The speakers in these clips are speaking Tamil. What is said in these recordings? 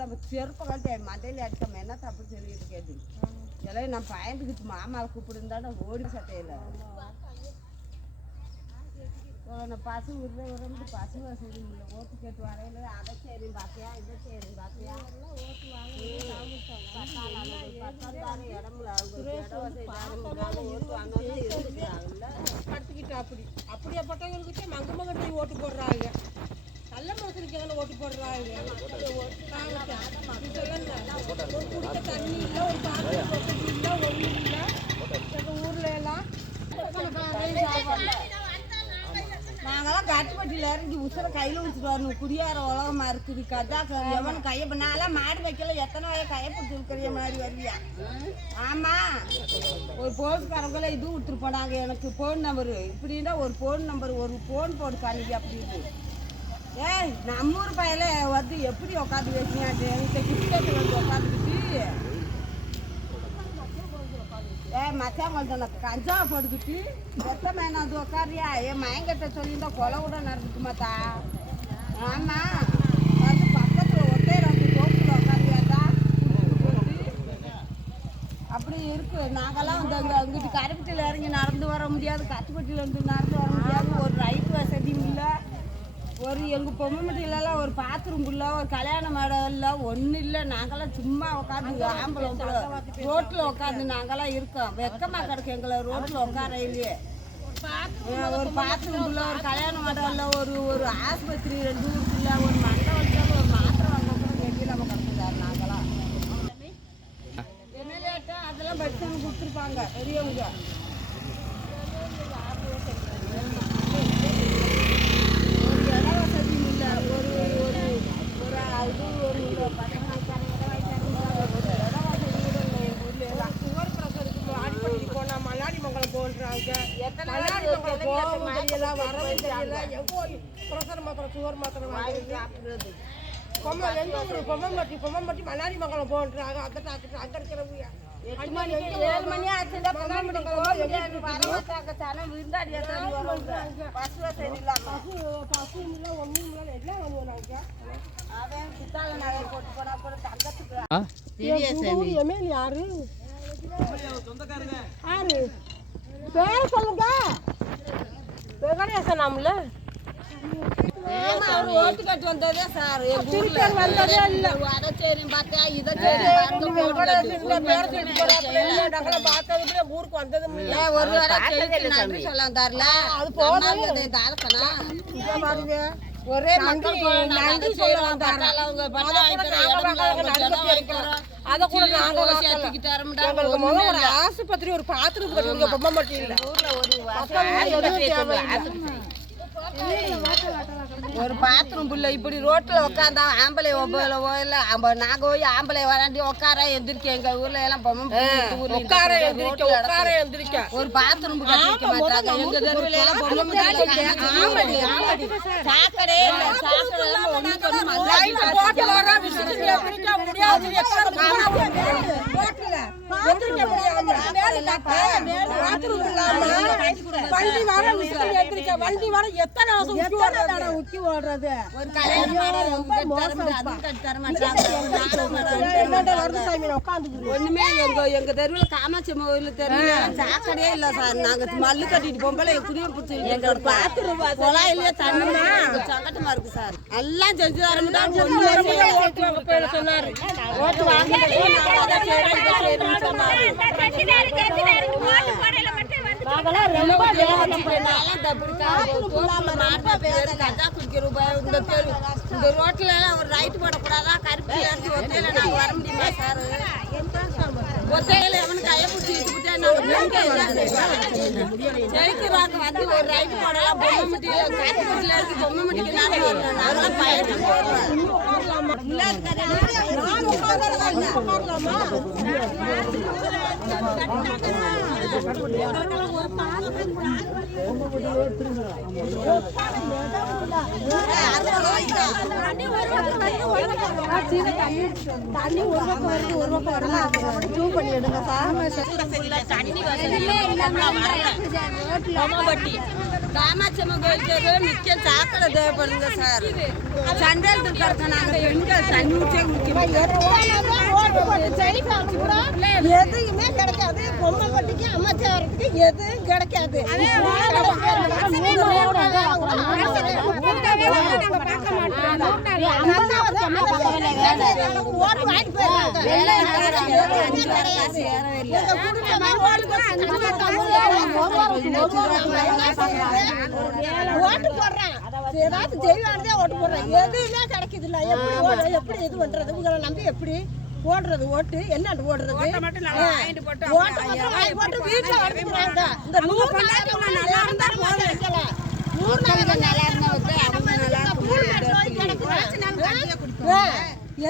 கூட செருப்பை கட்டி மண்டையில் அடிக்காம என்ன தப்பு சொல்லிட்டு கேட்டு எல்லாம் நான் பயந்துக்கிட்டு மாமாவை கூப்பிடுந்தாட ஓடி சட்டையில் பசு உருந்து பசு வசதி இல்லை ஓட்டு கேட்டு வரையில அதை சரி பார்த்தியா இதை சரி பார்த்தியா படுத்துக்கிட்டு அப்படியேப்பட்டவங்கக்கிட்ட மங்கமகட்டி ஓட்டு போடுறாங்க நல்ல மனுஷனுக்கு ஓட்டு போடுறாங்க ஒரு குடிக்க தண்ணி இல்லை ஒரு பாத்திரம் இல்லை ஒன்றும் இல்லை எங்கள் ஊரில் எல்லாம் நாங்களாம் கட்டுப்பட்டியில் இறங்கி உசுரை கையில் வச்சுட்டு வரணும் குடியார உலகமா இருக்குது கதா எவனு கையை நான்லாம் மாடு வைக்கல எத்தனை வய கையை பிடிச்சி இருக்கிற மாதிரி வருவியா ஆமாம் ஒரு போலீஸ்காரங்கள இதுவும் விட்டுரு போனாங்க எனக்கு ஃபோன் நம்பரு இப்படின்னா ஒரு ஃபோன் நம்பர் ஒரு ஃபோன் போட்டு காணிக்கி அப்படின்னு ஏய் நம்ம ஊர் பையில வந்து எப்படி உட்காந்து வச்சியாட்டு என்கிட்ட கிரிக்கெட்டு வந்து உட்காந்துக்கிட்டு மச்சான் கஞ்சா போட்டுக்கிட்டு எத்த மேனாது உட்காரியா என் மயங்கிட்ட சொல்லியிருந்தா கொலை கூட நடந்துக்கு மாட்டா ஆமாம் வந்து பக்கத்தில் ஒட்டே ரெண்டு கோப்பில் உட்காரியாதா அப்படி இருக்கு நாங்கள்லாம் வந்து அங்கே அங்கிட்டு கருப்பட்டியில் இறங்கி நடந்து வர முடியாது கட்டுப்பட்டியில் இருந்து நடந்து வர முடியாது ஒரு ரைட் வசதியும் இல்லை ஒரு எங்கள் பொம்மைமட்டியிலலாம் ஒரு பாத்ரூம் இல்லை ஒரு கல்யாண மேடம் இல்லை ஒன்றும் இல்லை நாங்களாம் சும்மா உட்காந்து ஆம்பளை ரோட்டில் உட்காந்து நாங்களாம் இருக்கோம் வெக்கமாக கிடக்கு எங்களை ரோட்டில் உட்கார இல்லையே ஒரு பாத்ரூம் இல்லை ஒரு கல்யாண மேடம் இல்லை ஒரு ஆஸ்பத்திரி 2 ஊருக்கு இல்லை ஒரு மண்டபத்தில் ஒரு மாத்திரை வாங்க கூட வெளியில் நம்ம கிடக்குதாரு நாங்களாம் எம்எல்ஏட்ட அதெல்லாம் படித்தவங்க கொடுத்துருப்பாங்க பெரியவங்க பொம்மட்டி மல்லாடி மங்கலம் போன்றாங்க அந்த அங்க இருக்கிறவங்க 7 மணி ஆச்சுன்னா யாரு பேர சொல்லுங்க வெங்கடேசனாம்ல ஓட்டு கட்டு வந்ததே சார் வந்ததே இல்ல அதை சரி பார்த்தா இதை பார்த்தது ஊருக்கு வந்ததும் இல்ல ஒரு நன்றி சொல்ல தரல அது போதும் பாருங்க ஒரே மக்கள் நன்றி சொல்ல வந்தாங்க அதை கூட நாங்க ஆஸ்பத்திரி ஒரு பாத்ரூம் கட்டுங்க பொம்மை மட்டும் இல்ல ஒரு பாத்ரூம் புள்ள இப்படி ரோட்டில் உட்காந்தா ஆம்பளை நாங்கள் போய் ஆம்பளை வராண்டி உட்கார எந்திரிக்க எங்கள் ஊர்ல எல்லாம் ஒரு பாத்ரூம் கட்டிக்க மாட்டாங்க எங்க தெருவில் எல்லாம் சாக்கடே இல்லை வண்டி வர எத்தனை உச்சி ஓடுறது ஒண்ணுமே எங்க தெருவுல காமாட்சி கோயில் தெருவுல சாக்கடையே இல்ல சார் நாங்க மல்லு கட்டிட்டு பொம்பளை குடிய பிடிச்சி எங்களோட பாத்ரூம் குழாயிலேயே தண்ணி சங்கட்டமா இருக்கு சார் எல்லாம் செஞ்சு தர சொன்னாரு ஓட்டு வாங்க இந்த ரோட்ல ஒரு ரைட் போடக்கூடாதா கருப்பு ஒத்தையில நாங்க வர முடியுமா சார் ஒத்தையில எவனுக்கு கையை பிடிச்சி ஜெயிக்கிறாங்க வந்து ஒரு ரைட் போடலாம் பொம்மை முட்டியில கருப்புல இருக்கு பொம்மை முட்டிக்கு நாங்களாம் பயணம் தண்ணி ஒரு பக்கம் வருது ஒரு பக்கம் வரலாம் ஜூம் பண்ணி எடுங்க சார் தண்ணி வசதி காமாட்சி அம்மன் கோயில் தெரு நிக்க சாக்கடை தேவைப்படுங்க சார். சண்டல் இருக்காங்க நாங்க எங்க தண்ணி ஊற்றே எதுவுமே கிடைக்காது. பொம்மைப்பட்டிக்கு அமைச்சருக்கு எதுவும் கிடைக்காது. ஓட்டு போடுறேன், ஏதாவது செய்வானதே ஓட்டு போடுறேன். எதுவுமே கிடைக்குது இல்ல. எப்படி இது பண்றது? உங்களை நம்பி எப்படி போடுறது? ஓட்டு என்ன ஓடுறது? ஓட்டு வீட்டுல வளர்த்துறாங்க. இந்த 100 நல்லா இருந்தா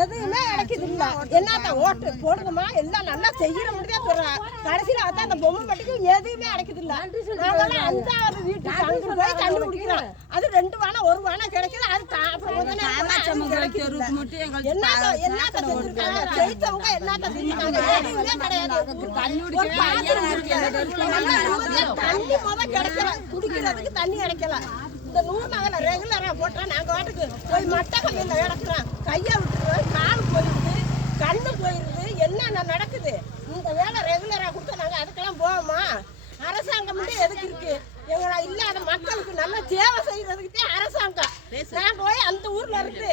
எதுவுமே கிடைக்குது இல்ல. என்னத்த ஓட்டு போடுங்கம்மா, எல்லாம் நல்லா செய்யற முடியாது சொல்றேன். கடைசியில அதான் அந்த பொம்மை பட்டிக்கும் எதுவுமே கிடைக்குது இல்ல. நாங்கெல்லாம் 5வது வீட்டுக்கு அங்க போய் தண்ணி குடிக்கிறோம். அது 2 வானம் 1 வானம் கிடைக்குது. அது என்னத்த செஞ்சிருக்காங்க? ஜெயிச்சவங்க என்னத்த செஞ்சிருக்காங்க? எதுவுமே கிடையாது. தண்ணி முதல் கிடைக்கல, குடிக்கிறதுக்கு தண்ணி கிடைக்கல. இந்த 100 நகல ரெகுலரா போட்டா நாங்க வாட்டுக்கு போய் மட்டை கல்லில் கிடக்குறோம். கையை விட்டுருவோம், கால் போயிடுது, கண்ணு போயிடுது. என்னென்ன நடக்குது? இந்த வேலை ரெகுலரா கொடுத்தா நாங்க அதுக்கெல்லாம் போவோமா? அரசாங்கம் மட்டும் எதுக்கு இருக்கு? எங்களை இல்லாத மக்களுக்கு நல்ல சேவை செய்யறதுக்கிட்டே அரசாங்கம். நாங்க போய் அந்த ஊர்ல இருக்கு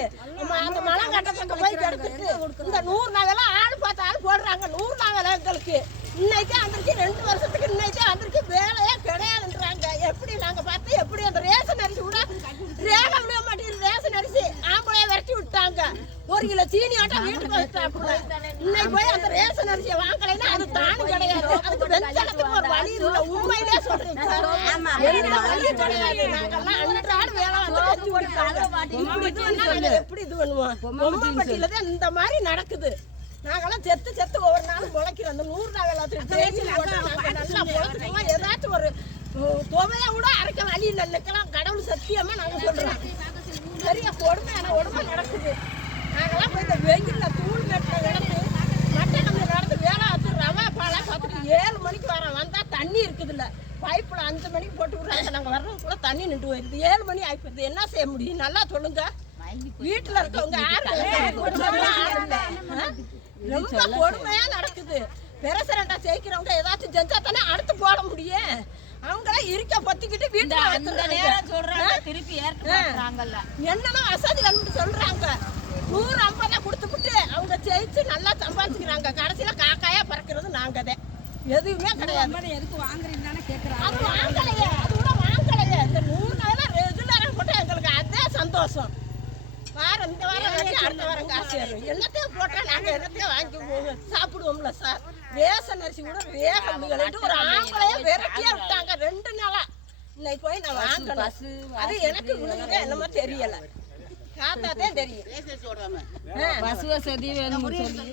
அந்த மலங்கட்டத்துக்கு போய் கிடத்துட்டு இந்த 100 நகலாம் ஆள் பார்த்து ஆள் போடுறாங்க. 100 நகல எங்களுக்கு இன்னைக்கு அன்றைக்கு 2 வருஷத்துக்கு இன்னைக்கு அன்றைக்கு வேலையே கிடையாதுன்றாங்க. எப்படி நாங்க பார்த்து எப்படி அந்த ரேஷன் அரிசி கூட ரேக விட மாட்டேங்குது. ரேஷன் அரிசி ஆம்பளைய விரட்டி விட்டாங்க. 1 கிலோ சீனி ஆட்டா வீட்டுக்கு வச்சுட்டாப்புல. இன்னைக்கு போய் அந்த ரேஷன் அரிசியை வாங்கலைன்னா அது தானும் கிடையாது. அதுக்கு வெஞ்சனத்துக்கு ஒரு வழி இல்லை. உண்மையிலே சொல்றேன், எந்த வழியும் கிடையாது. நாங்கெல்லாம் அன்றாட வேலை வந்து செஞ்சு கொடுத்தாங்க. எப்படி இது பண்ணுவோம்? பொம்மைப்பட்டியில தான் இந்த மாதிரி நடக்குது. நாங்கெல்லாம் செத்து செத்து ஒவ்வொரு நாளும் முளைக்கிறோம். அந்த 100 நாள் நல்லா முளைச்சிருக்கோம். ஏதாச்சும் ஒரு துவையை கூட அரைக்க வழி இல்லை. நிற்கலாம் கடவுள் சத்தியமா நாங்க சொல்றோம். சரியா கொடுமையான உடம்பு நடக்குது. நாங்கெல்லாம் போய் இந்த வெயில்ல தூள் நெட்டில் கிடந்து மட்டை நம்ம நடந்து வேலை ஆச்சு. ரவா பாலா பார்த்துட்டு 7 மணிக்கு வரோம். வந்தா தண்ணி இருக்குது இல்ல. பைப்பில் 5 மணிக்கு போட்டு விடுறாங்க. நாங்கள் வர்றதுக்குள்ள தண்ணி நின்று போயிருது. 7 மணி ஆயிடுது. என்ன செய்ய முடியும்? நல்லா சொல்லுங்க. வீட்டுல இருக்கவங்க ரொம்ப கொடுமையா நடக்குது. பிரசிடண்டா ஜெயிக்கிறவங்க ஏதாச்சும் செஞ்சா தானே அடுத்து போட முடியும். அவங்களே இருக்க பத்திக்கிட்டு வீட்டுல திருப்பி என்னன்னா வசதி சொல்றாங்க. 150 கொடுத்துட்டு அவங்க ஜெயிச்சு நல்லா சம்பாதிச்சுக்கிறாங்க. கடைசியில காக்காயா பறக்கிறது நாங்க தான். எதுவுமே கிடையாது. எதுக்கு வாங்குறீங்கன்னு கேட்கறாங்க. அது வாங்கலையே, அது கூட வாங்கலையே. இந்த 100 நாளா ரெகுலரா போட்டா எங்களுக்கு அதே சந்தோஷம். வாரம் இந்த வாரம் வரைக்கும் அடுத்த வாரம் காசு ஏறும். என்னத்தையும் போட்டா நாங்க என்னத்தையும் வாங்கி சாப்பிடுவோம்ல சார். ரேஷன் அரிசி கூட வேக முடியலன்ட்டு ஒரு ஆம்பளைய விரட்டியா விட்டாங்க 2 நாளா. இன்னைக்கு போய் நான் வாங்கணும். அது எனக்கு விழுந்ததே என்னமோ தெரியல. காத்தாதான் தெரியும். பசு வசதி வேணும் சொல்லி